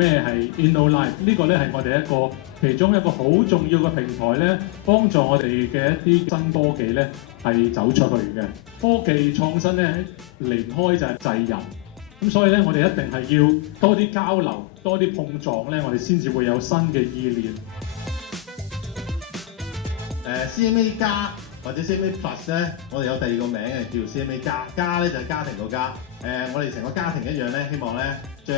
咩係 InnoLife？ 呢個咧係我哋其中一個好重要嘅平台咧，幫助我哋嘅一啲新科技咧係走出去嘅。科技創新咧離唔開就係制人，咁所以咧我哋一定係要多啲交流、多啲碰撞咧，我哋先至會有新嘅意念。CMA 加或者 CMA Plus 咧，我哋有第二個名嘅叫 CMA 加，加咧就係家庭個家。我哋成個家庭一樣咧，希望咧將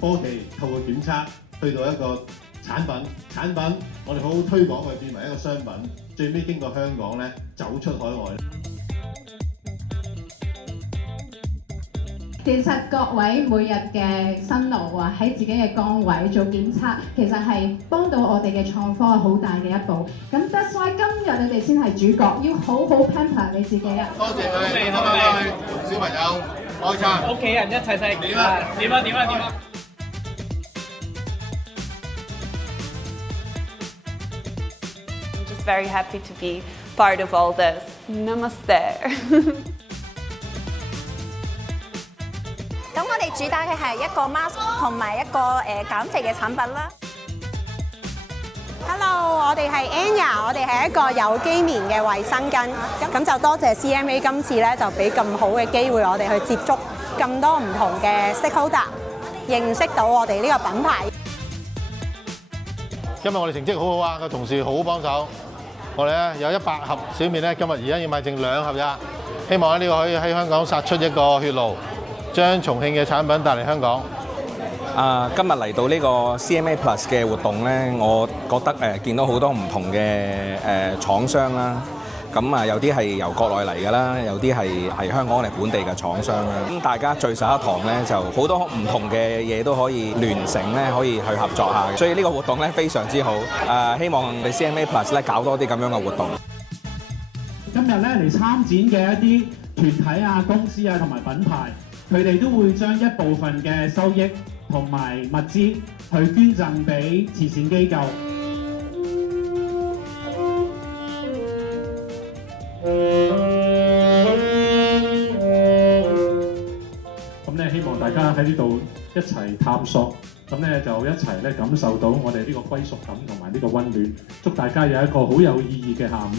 科技透過檢測去到一個產品我哋好好推廣佢變為一個商品，最尾經過香港咧走出海外。其實各位每日嘅辛勞啊，喺自己嘅崗位做檢測，其實係幫到我哋嘅創科好大嘅一步。咁 that's why 今日你哋先係主角，要好好 pamper 你自己啊！多謝佢，多謝小朋友開餐，屋企人一齊食。點啊？點啊？點啊？點啊？ I'm just very happy to be part of all this. Namaste. 咁我哋主打嘅係一個 mask 同埋一個減肥嘅產品啦。Hello， 我哋係 Anya， 我哋係一個有機棉嘅衛生巾。咁就多謝 CMA 今次咧就俾咁好嘅機會我哋去接觸咁多唔同嘅 stakeholder， 認識到我哋呢個品牌。今日我哋成績好好啊，個同事好好幫手。我哋咧有100盒小麵咧，今日而家要賣剩2盒咋。希望呢個可以喺香港殺出一個血路。將重慶嘅產品帶嚟香港。今日嚟到呢個 CMA Plus 嘅活動咧，我覺得見到好多唔同嘅廠商啦。咁有啲係由國內嚟㗎啦，有啲係香港嚟本地嘅廠商啦。咁大家聚首一堂咧，就好多唔同嘅嘢都可以聯成咧，可以去合作下。所以呢個活動咧非常之好。希望你 CMA Plus 咧搞多啲咁樣嘅活動。今日咧嚟參展嘅一啲團體啊、公司啊同埋品牌。佢哋都會將一部分嘅收益同埋物資去捐贈俾慈善機構。咁咧，希望大家喺呢度一齊探索，咁咧就一齊咧感受到我哋呢個歸屬感同埋呢個溫暖。祝大家有一個好有意義嘅下午。